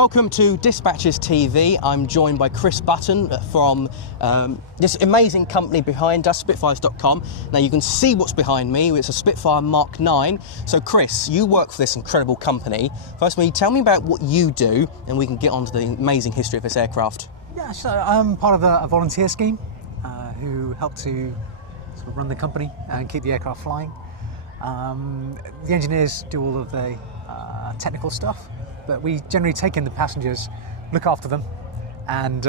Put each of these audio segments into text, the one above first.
welcome to Dispatches TV. I'm joined by Chris Button from this amazing company behind us, Spitfires.com. Now you can see what's behind me. It's a Spitfire Mark 9. So Chris, you work for this incredible company. Firstly, tell me about what you do and we can get on to the amazing history of this aircraft. Yeah, so I'm part of a volunteer scheme who help to sort of run the company and keep the aircraft flying. The engineers do all of the technical stuff, but we generally take in the passengers, look after them, and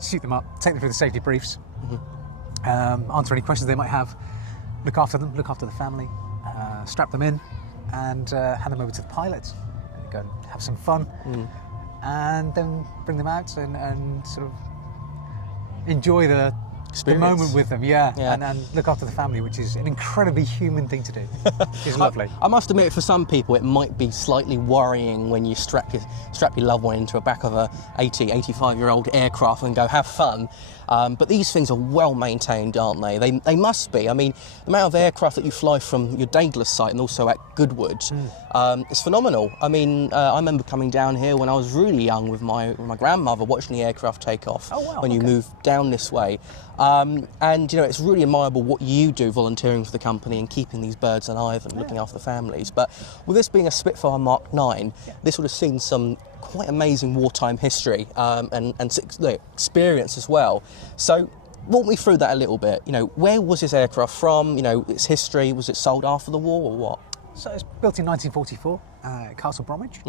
suit them up, take them through the safety briefs, answer any questions they might have, look after them, look after the family, strap them in, and hand them over to the pilots. Go and have some fun, and then bring them out and sort of enjoy the moment with them, and look after the family, which is an incredibly human thing to do. It's lovely. I must admit, for some people, it might be slightly worrying when you strap your loved one into the back of a 85-year-old aircraft and go, have fun. But these things are well maintained, aren't they? They must be. I mean, the amount of aircraft that you fly from your Daedalus site and also at Goodwood, it's phenomenal. I mean, I remember coming down here when I was really young with my grandmother, watching the aircraft take off when you move down this way. And, you know, it's really admirable what you do volunteering for the company and keeping these birds alive and looking after the families. But with this being a Spitfire Mark 9, this would have seen some quite amazing wartime history and experience as well. So walk me through that a little bit. You know, where was this aircraft from? You know, its history. Was it sold after the war or what? So it's built in 1944 at Castle Bromwich.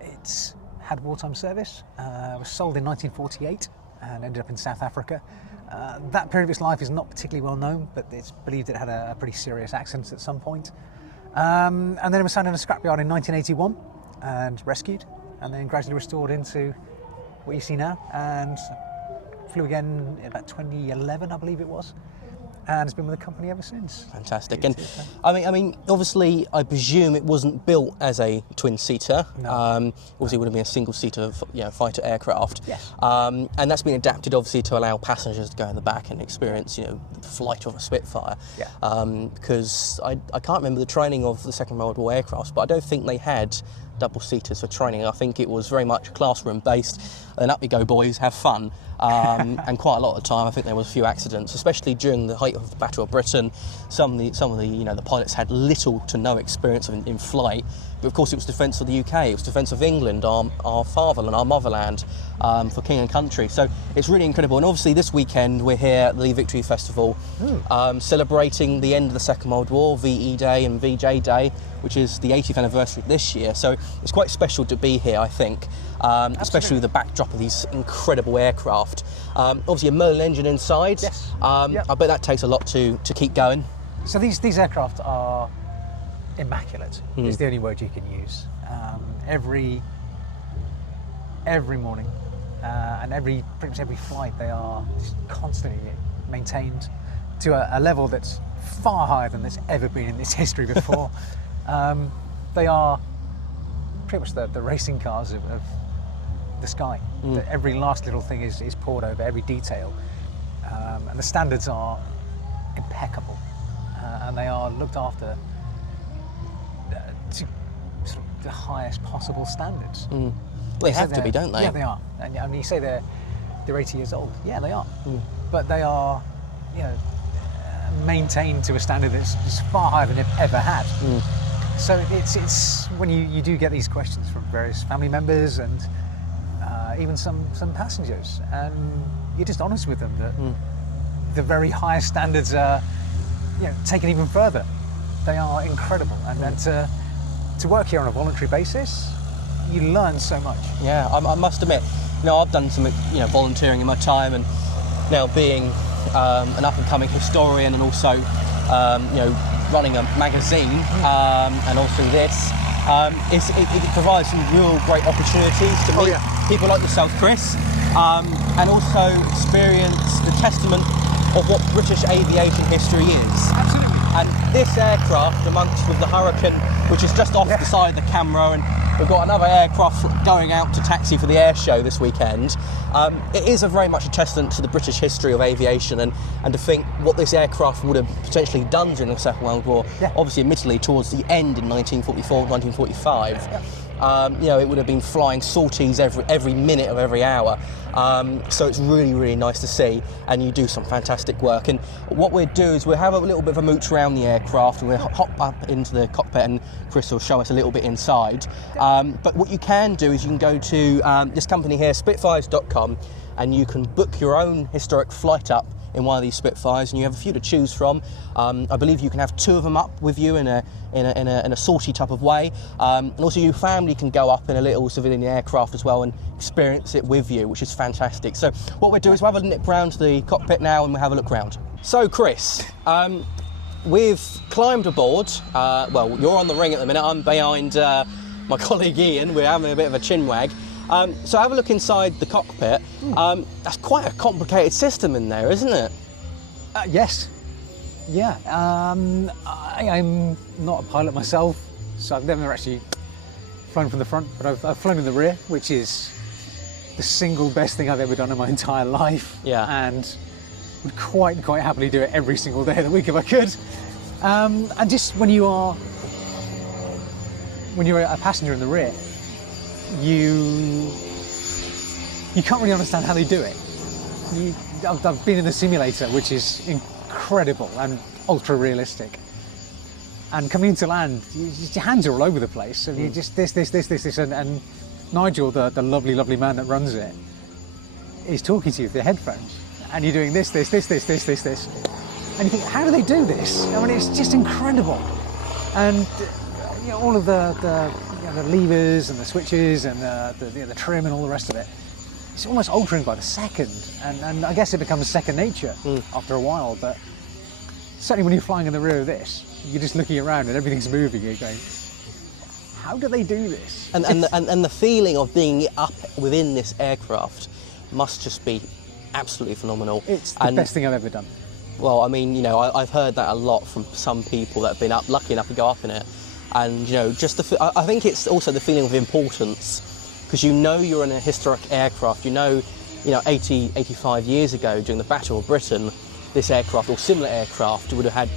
It's had wartime service. It was sold in 1948 and ended up in South Africa. That period of its life is not particularly well known, but it's believed it had a pretty serious accident at some point. And then it was found in a scrapyard in 1981 and rescued, and then gradually restored into what you see now, and flew again in about 2011, I believe it was, and it's been with the company ever since. Fantastic. And I mean, obviously, I presume it wasn't built as a twin-seater. No. Obviously, it would have been a single-seater, fighter aircraft. Yes. And that's been adapted, obviously, to allow passengers to go in the back and experience, the flight of a Spitfire. Yeah. Because I can't remember the training of the Second World War aircrafts, but I don't think they had double-seaters for training. I think it was very much classroom-based, and up you go, boys, have fun. And quite a lot of the time, I think there was a few accidents, especially during the height of the Battle of Britain. Some of the the pilots had little to no experience in flight. But of course, it was defence of the UK, it was defence of England, our fatherland, our motherland, for king and country. So it's really incredible. And obviously, this weekend we're here at the Lee Victory Festival, celebrating the end of the Second World War, VE Day and VJ Day, which is the 80th anniversary this year. So it's quite special to be here, I think, especially with the backdrop of these incredible aircraft. Obviously, a Merlin engine inside. Yes. I bet that takes a lot to keep going. So these aircraft are immaculate, is the only word you can use. Every morning and pretty much every flight, they are just constantly maintained to a level that's far higher than there's ever been in this history before. They are pretty much the racing cars of the sky. Every last little thing is poured over, every detail, and the standards are impeccable, and they are looked after to sort of the highest possible standards. They have to be, don't they? Yeah, they are. And I mean, you say they're 80 years old. Yeah, they are. But they are, maintained to a standard that's far higher than they've ever had. So it's when you do get these questions from various family members and even some passengers, and you're just honest with them that the very highest standards are taken even further. They are incredible, and to work here on a voluntary basis, you learn so much. Yeah, I must admit, I've done some volunteering in my time, and now being an up-and-coming historian and also running a magazine and also this, it provides some real great opportunities to meet people like yourself, Chris, and also experience the testament of what British aviation history is. Absolutely. And this aircraft, amongst with the Hurricane, which is just off the side of the camera, and we've got another aircraft going out to taxi for the air show this weekend. It is very much a testament to the British history of aviation and to think what this aircraft would have potentially done during the Second World War. Yeah. Obviously, admittedly, towards the end in 1944, 1945. Yeah. It would have been flying sorties every minute of every hour. So it's really, really nice to see, and you do some fantastic work. And what we'll do is we'll have a little bit of a mooch around the aircraft, and we'll hop up into the cockpit, and Chris will show us a little bit inside. But what you can do is you can go to this company here, Spitfires.com, and you can book your own historic flight up in one of these Spitfires, and you have a few to choose from. I believe you can have 2 of them up with you in a sortie type of way, and also your family can go up in a little civilian aircraft as well and experience it with you, which is fantastic. So what we'll do is we'll have a nip round to the cockpit now and we'll have a look round. So Chris, we've climbed aboard. Well, you're on the ring at the minute. I'm behind my colleague Ian. We're having a bit of a chin wag. So have a look inside the cockpit. That's quite a complicated system in there, isn't it? Yes. Yeah. I'm not a pilot myself, so I've never actually flown from the front, but I've flown in the rear, which is the single best thing I've ever done in my entire life. Yeah. And would quite happily do it every single day of the week if I could. And just when you're a passenger in the rear, you can't really understand how they do it. I've been in the simulator, which is incredible and ultra realistic. And coming into land, your hands are all over the place, and you just this, and Nigel, the lovely man that runs it, is talking to you with the headphones, and you're doing this, and you think, how do they do this? I mean, it's just incredible. And all of the levers and the switches and the trim and all the rest of it, it's almost altering by the second, and I guess it becomes second nature after a while. But certainly when you're flying in the rear of this, you're just looking around and everything's moving. You're going, how do they do this? And the feeling of being up within this aircraft must just be absolutely phenomenal. It's the best thing I've ever done. Well, I mean, I've heard that a lot from some people that have been lucky enough to go up in it. And just I think it's also the feeling of importance, because you're in a historic aircraft. 85 years ago during the Battle of Britain, this aircraft or similar aircraft would have had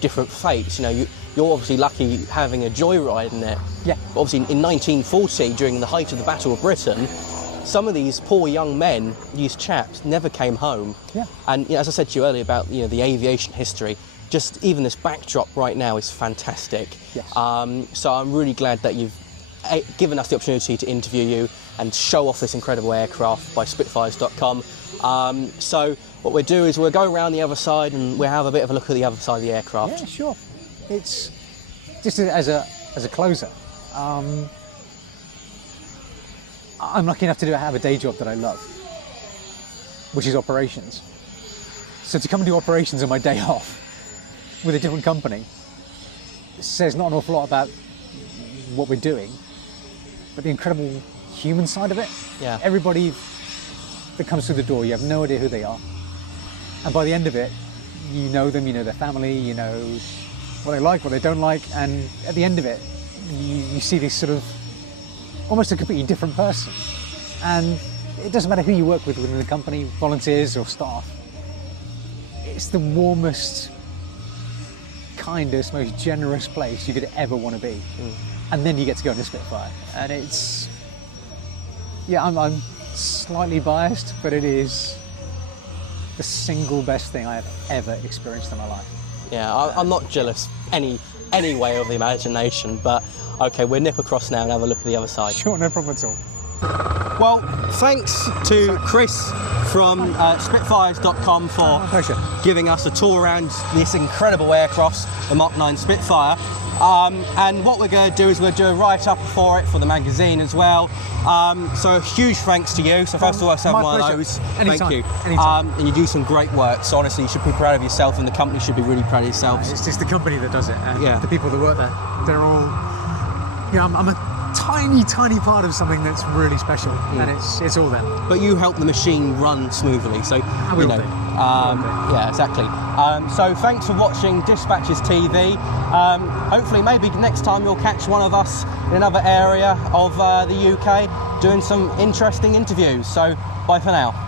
different fates. You're obviously lucky having a joyride in it. Yeah. But obviously in 1940, during the height of the Battle of Britain, some of these poor young men, these chaps, never came home. Yeah. And as I said to you earlier about the aviation history, just even this backdrop right now is fantastic. Yes. So I'm really glad that you've given us the opportunity to interview you and show off this incredible aircraft by Spitfires.com. So what we'll do is we'll go around the other side and we'll have a bit of a look at the other side of the aircraft. Yeah, sure. It's just as a closer. I'm lucky enough to have a day job that I love, which is operations. So to come and do operations on my day off with a different company says not an awful lot about what we're doing, but the incredible human side of it. Yeah. Everybody that comes through the door, you have no idea who they are. And by the end of it, you know them, you know their family, you know what they like, what they don't like, and at the end of it, you see this sort of almost a completely different person. And it doesn't matter who you work with within the company, volunteers or staff. It's the warmest, kindest, most generous place you could ever want to be. And then you get to go in a Spitfire. And it's, I'm slightly biased, but it is the single best thing I have ever experienced in my life. Yeah, I'm not jealous any way of the imagination, but okay, we'll nip across now and have a look at the other side. Sure, no problem at all. Well, thanks to Chris from Spitfires.com for giving us a tour around this incredible aircraft, the Mach 9 Spitfire. And what we're going to do is we'll do a write-up for it for the magazine as well. So a huge thanks to you. So first of all, let's have one of those. Anytime. Thank you. Anytime. And you do some great work. So honestly, you should be proud of yourself, and the company should be really proud of yourselves. It's just the company that does it. And Yeah. the people that work there, they're all, I'm a tiny part of something that's really special, and it's all them. But you help the machine run smoothly. So I will do. Yeah, exactly. So thanks for watching Dispatches TV. Hopefully maybe next time you'll catch one of us in another area of the UK doing some interesting interviews. So bye for now.